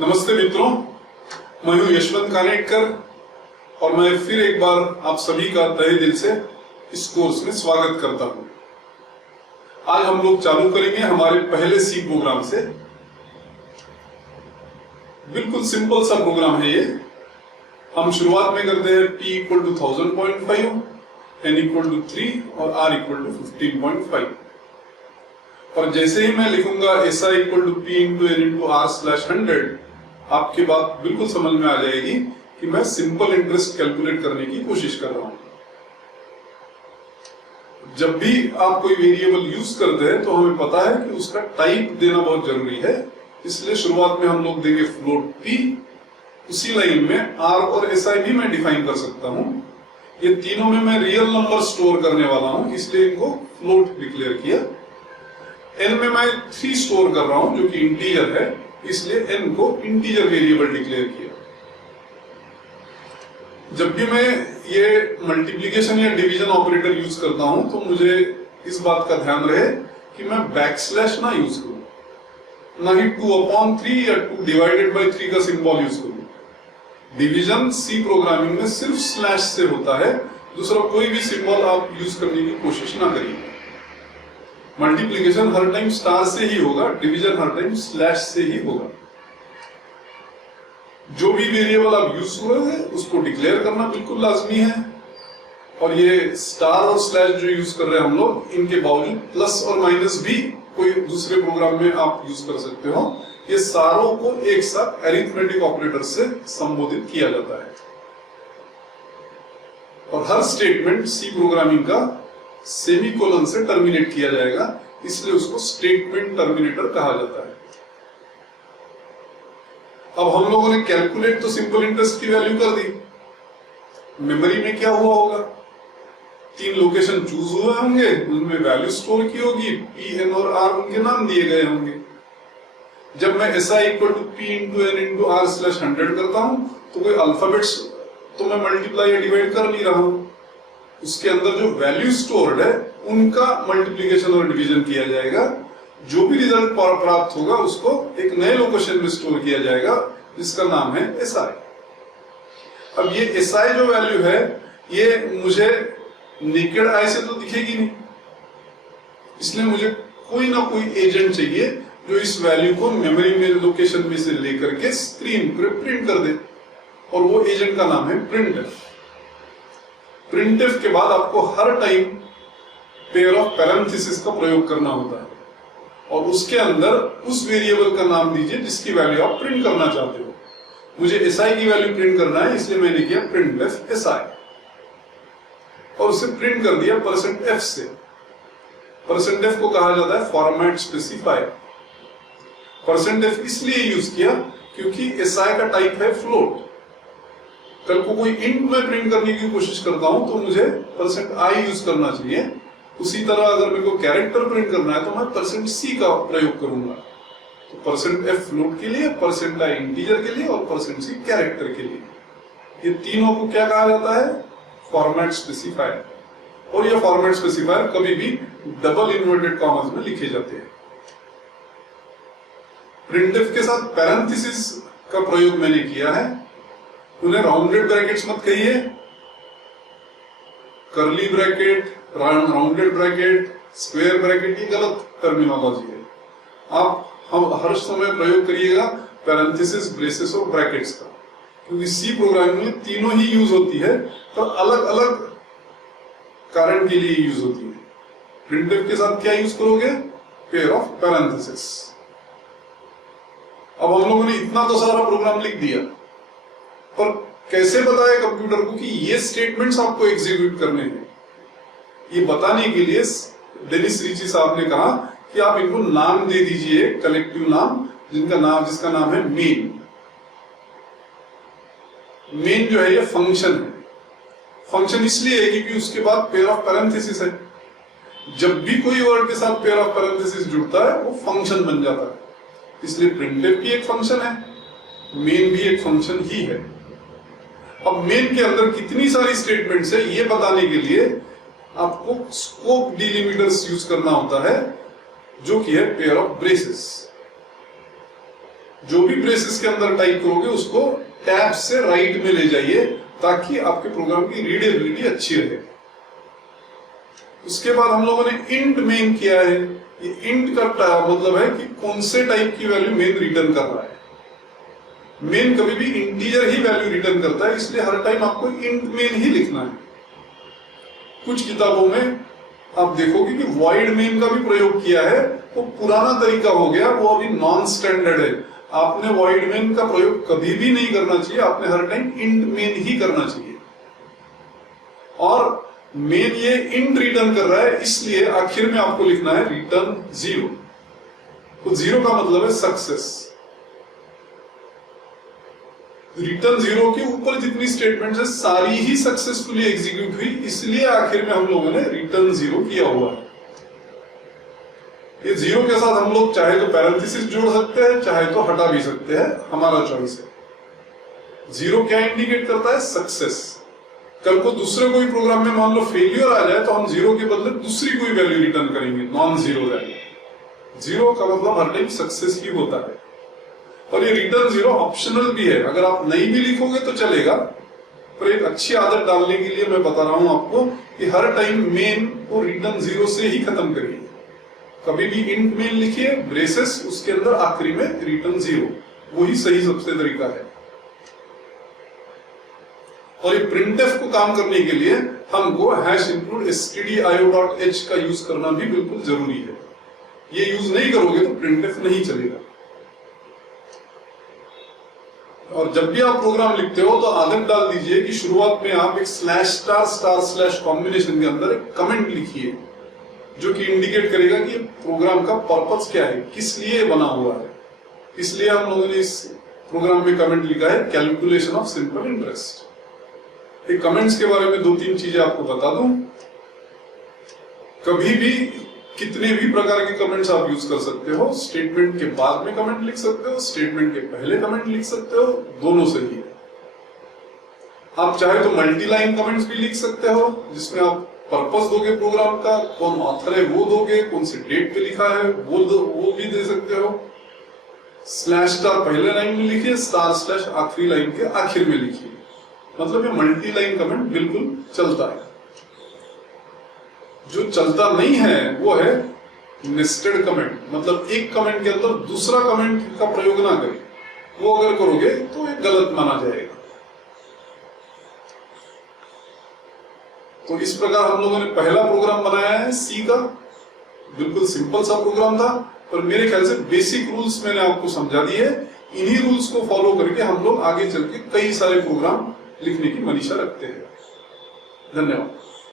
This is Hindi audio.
नमस्ते मित्रों, मैं हूं यशवंत कानेटकर और मैं फिर एक बार आप सभी का तहे दिल से इस कोर्स में स्वागत करता हूं। आज हम लोग चालू करेंगे हमारे पहले सी प्रोग्राम से। बिल्कुल सिंपल सा प्रोग्राम है ये। हम शुरुआत में करते हैं p equal to 1000.5, n equal to 3 और r इक्वल टू 15.5। और जैसे ही मैं लिखूंगा SI equal to P into N into R slash 100, आपकी बात बिल्कुल समझ में आ जाएगी कि मैं सिंपल इंटरेस्ट कैलकुलेट करने की कोशिश कर रहा हूं। जब भी आप कोई वेरिएबल यूज करते हैं तो हमें पता है कि उसका टाइप देना बहुत जरूरी है। इसलिए शुरुआत में हम लोग देंगे फ्लोट P। उसी लाइन में R और SI भी मैं डिफाइन कर सकता हूं। ये तीनों में मैं रियल नंबर स्टोर करने वाला हूं, इसलिए इनको फ्लोट डिक्लेयर किया। n में मैं 3 स्टोर कर रहा हूं जो कि इंटीजर है, इसलिए n को इंटीजर वेरिएबल डिक्लेयर किया। जब भी मैं ये मल्टीप्लिकेशन या डिवीजन ऑपरेटर यूज करता हूं तो मुझे इस बात का ध्यान रहे कि मैं बैकस्लैश ना यूज करूं, ना ही 2/3 या 2 डिवाइडेड बाय 3 का सिंबल यूज करूं। डिवीजन सी प्रोग्रामिंग में सिर्फ स्लैश से होता है, दूसरा कोई भी सिंबल आप यूज करने की कोशिश ना करिए। मल्टीप्लिकेशन हर टाइम स्टार से ही होगा, डिवीजन हर टाइम स्लैश से ही होगा। जो भी वेरिएबल आप यूज कर रहे हैं उसको डिक्लेयर करना बिल्कुल लाजमी है। और ये स्टार और स्लैश जो यूज कर रहे हैं हम लोग, इनके बावजूद प्लस और माइनस भी कोई दूसरे प्रोग्राम में आप यूज कर सकते हो। ये सारों को एक साथ अरिथमेटिक ऑपरेटर से संबोधित किया जाता है। और हर स्टेटमेंट सी प्रोग्रामिंग का सेमीकोलन से टर्मिनेट किया जाएगा, इसलिए उसको स्टेटमेंट टर्मिनेटर कहा जाता है। अब हम लोगों ने कैलकुलेट तो सिंपल इंटरेस्ट की वैल्यू कर दी। मेमोरी में क्या हुआ होगा? 3 लोकेशन चूज हुए होंगे, उनमें वैल्यू स्टोर की होगी, P, N और R उनके नाम दिए गए होंगे। जब मैं SI equal to P into N into R slash 100 करता हूं तो कोई अल्फाबेट्स तो मैं मल्टीप्लाई या डिवाइड कर नहीं रहा हूं। उसके अंदर जो वैल्यू स्टोर्ड है उनका मल्टीप्लिकेशन और डिवीजन किया जाएगा। जो भी रिजल्ट प्राप्त होगा उसको एक नए लोकेशन में स्टोर किया जाएगा जिसका नाम है SI। अब ये SI जो वैल्यू है ये मुझे नेकेड आई से तो दिखेगी नहीं, इसलिए मुझे कोई ना कोई एजेंट चाहिए जो इस वैल्यू को मेमोरी में लोकेशन में से लेकर के स्क्रीन पर प्रिंट कर दे, और वो एजेंट का नाम है प्रिंटफ। प्रिंटफ के बाद आपको हर टाइम पेयर ऑफ पैरेंथेसिस का प्रयोग करना होता है, और उसके अंदर उस वेरिएबल का नाम दीजिए जिसकी वैल्यू आप प्रिंट करना चाहते हो। मुझे SI की वैल्यू प्रिंट करना है, इसलिए मैंने किया प्रिंटफ SI और उसे प्रिंट कर दिया %f से। %f को कहा जाता है फॉर्मेट स्पेसिफायर। %f इसलिए यूज किया क्योंकि SI का टाइप है फ्लोट। कल को कोई इंट में प्रिंट करने की कोशिश करता हूं तो मुझे %i यूज करना चाहिए। उसी तरह अगर मेरे को कैरेक्टर प्रिंट करना है तो मैं %c का प्रयोग करूंगा। तो %f फ्लोट के लिए, %i इंटीजर के लिए और %c कैरेक्टर के लिए। ये तीनों को क्या कहा जाता है? Format specifier. और ये फॉर्मेट स्पेसिफायर कभी भी डबल इन्वर्टेड कॉमास में लिखे जाते हैं। प्रिंटफ के साथ पैरेंथेसिस का प्रयोग मैंने किया है। उन्हें राउंडेड ब्रैकेट्स मत कहिए, curly bracket, rounded bracket, square bracket, ये गलत टर्मिनोलॉजी है। आप हम हर समय प्रयोग करिएगा पैरेंथेसिस, ब्रेसेस और ब्रैकेट्स का, क्योंकि सी प्रोग्रामिंग में तीनों ही यूज होती है पर अलग अलग कारण के लिए यूज होती है। प्रिंटफ के साथ क्या यूज करोगे? Pair of parenthesis. अब हम लोगों ने इतना तो सारा प्रोग्राम लिख दिया, पर कैसे बताए कंप्यूटर को कि ये स्टेटमेंट्स आपको एग्जीक्यूट करने हैं? ये बताने के लिए डेनिस रिची साहब ने कहा कि आप इनको नाम दे दीजिए, कलेक्टिव नाम, जिसका नाम है मेन। मेन जो है ये फंक्शन है। फंक्शन इसलिए है क्योंकि उसके बाद पेयर ऑफ पैरेंथेसिस है। जब भी कोई वर्ड के साथ पेयर ऑफ पैरेंथेसिस जुड़ता है वो फंक्शन बन जाता है। इसलिए प्रिंटफ भी एक फंक्शन है, मेन भी एक फंक्शन ही है। अब मेन के अंदर कितनी सारी स्टेटमेंट्स है ये बताने के लिए आपको स्कोप डिलिमिटर्स यूज करना होता है, जो कि है पेयर ऑफ ब्रेसेस। जो भी ब्रेसेस के अंदर टाइप करोगे उसको टैब से राइट में ले जाइए ताकि आपके प्रोग्राम की रीडेबिलिटी अच्छी रहे। उसके बाद हम लोगों ने इंट मेन किया है। ये इंट का मतलब है कि कौन से टाइप की वैल्यू मेन रिटर्न कर रहा है। मेन कभी भी इंटीजर ही वैल्यू रिटर्न करता है, इसलिए हर टाइम आपको इंट मेन ही लिखना है। कुछ किताबों में आप देखोगे कि वॉइड मेन का भी प्रयोग किया है, वो पुराना तरीका हो गया, वो अभी नॉन स्टैंडर्ड है। आपने वॉइड मेन का प्रयोग कभी भी नहीं करना चाहिए, आपने हर टाइम इंट मेन ही करना चाहिए। और मेन ये इंट रिटर्न कर रहा है, इसलिए आखिर में आपको लिखना है रिटर्न 0। तो 0 का मतलब है सक्सेस। रिटर्न 0 के ऊपर जितनी स्टेटमेंट्स है सारी ही सक्सेसफुली एग्जीक्यूट हुई, इसलिए आखिर में हम लोगों ने रिटर्न 0 किया हुआ है। ये 0 के साथ हम लोग चाहे तो पैरेंथेसिस जोड़ सकते हैं, चाहे तो हटा भी सकते हैं, हमारा चॉइस है। 0 क्या इंडिकेट करता है? सक्सेस। कल को दूसरे कोई प्रोग्राम में मान लो फेलियर आ जाए तो हम 0 के बदले दूसरी कोई वैल्यू रिटर्न करेंगे, नॉन 0 वैल्यू। 0 का मतलब हर टाइम सक्सेस ही होता है। और ये रिटर्न 0 ऑप्शनल भी है, अगर आप नहीं भी लिखोगे तो चलेगा, पर एक अच्छी आदत डालने के लिए मैं बता रहा हूं आपको कि हर टाइम मेन को रिटर्न 0 से ही खत्म करिए। कभी भी इंट मेन लिखिए, ब्रेसेस, उसके अंदर आखिरी में रिटर्न 0, वही सही सबसे तरीका है। और ये printf को काम करने के लिए हमको #include stdio.h का यूज करना भी बिल्कुल जरूरी है। ये यूज नहीं करोगे तो printf नहीं चलेगा। और जब भी आप प्रोग्राम लिखते हो तो आदत डाल दीजिए कि शुरुआत में आप एक /*/ कॉम्बिनेशन के अंदर एक कमेंट लिखिए, जो कि इंडिकेट करेगा कि प्रोग्राम का पर्पस क्या है, किस लिए बना हुआ है। इसलिए हम लोगों ने इस प्रोग्राम में कमेंट लिखा है कैलकुलेशन ऑफ सिंपल इंटरेस्ट। एक कमेंट्स के बारे में 2-3 चीजें आपको बता दूं। कभी भी कितने भी प्रकार के कमेंट्स आप यूज कर सकते हो। स्टेटमेंट के बाद में कमेंट लिख सकते हो, स्टेटमेंट के पहले कमेंट लिख सकते हो, दोनों सही है। आप चाहे तो मल्टी लाइन कमेंट्स भी लिख सकते हो, जिसमें आप पर्पस दोगे प्रोग्राम का, कौन ऑथर है वो दोगे, कौन से डेट पे लिखा है वो भी दे सकते हो। /* पहले लाइन में लिखिए, // आखिरी लाइन के आखिर में लिखिए। मतलब ये मल्टी लाइन कमेंट बिल्कुल चलता है। जो चलता नहीं है वो है नेस्टेड कमेंट, मतलब एक कमेंट के अंदर दूसरा कमेंट का प्रयोग ना करें। वो अगर करोगे तो ये गलत माना जाएगा। तो इस प्रकार हम लोगों ने पहला प्रोग्राम बनाया है सी का। बिल्कुल सिंपल सा प्रोग्राम था, पर मेरे ख्याल से बेसिक रूल्स मैंने आपको समझा दिए। इन्हीं रूल्स को फॉलो करके हम लोग आगे चल के कई सारे प्रोग्राम लिखने की मनीषा रखते हैं। धन्यवाद।